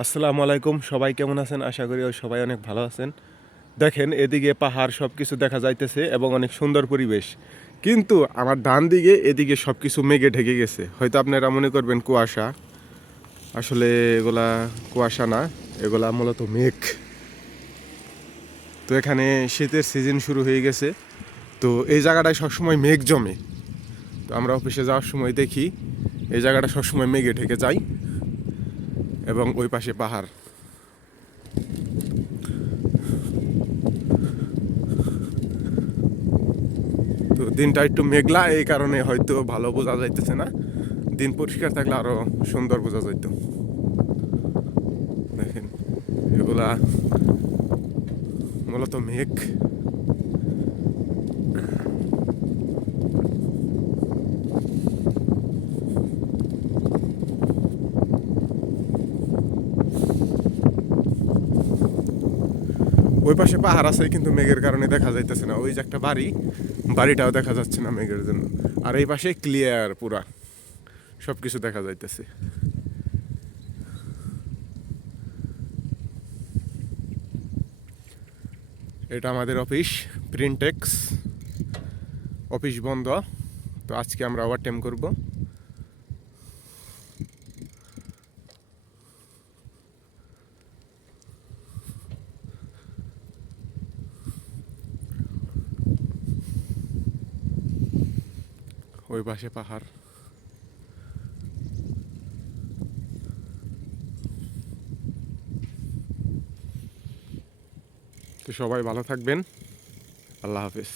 আসসালামু আলাইকুম, সবাই কেমন আছেন? আশা করি সবাই অনেক ভালো আছেন। দেখেন, এদিকে পাহাড় সব কিছু দেখা যাইতেছে এবং অনেক সুন্দর পরিবেশ। কিন্তু আমার ডান দিকে, এদিকে সব কিছু মেঘে ঢেকে গেছে। হয়তো আপনারা মনে করবেন কুয়াশা। আসলে এগুলা কুয়াশা না, এগুলা মূলত মেঘ। তো এখানে শীতের সিজন শুরু হয়ে গেছে। তো এই জায়গাটায় সবসময় মেঘ জমে। তো আমরা অফিসে যাওয়ার সময় দেখি, এই জায়গাটা সবসময় মেঘে ঢেকে যায়। এবং ওই পাশে পাহাড়। তো দিনটা একটু মেঘলা, এই কারণে হয়তো ভালো বোঝা যাইতেছে না। দিন পরিষ্কার থাকলে আরও সুন্দর বোঝা যাইত। দেখেন, এগুলা মূলত মেঘ। ওই পাশে পাহাড় আছে, কিন্তু মেঘের কারণে দেখা যাইতেছে না। ওই যে একটা বাড়ি, বাড়িটাও দেখা যাচ্ছে না মেঘের জন্য। আর এই পাশে ক্লিয়ার পুরা। সব কিছু দেখা যাইতেছে। এটা আমাদের অফিস প্রিন্টেক্স অফিস বন্ধ। তো আজকে আমরা ওভার টাইম করব। ওই পাশে পাহাড়। তো সবাই ভালো থাকবেন। আল্লাহ হাফিজ।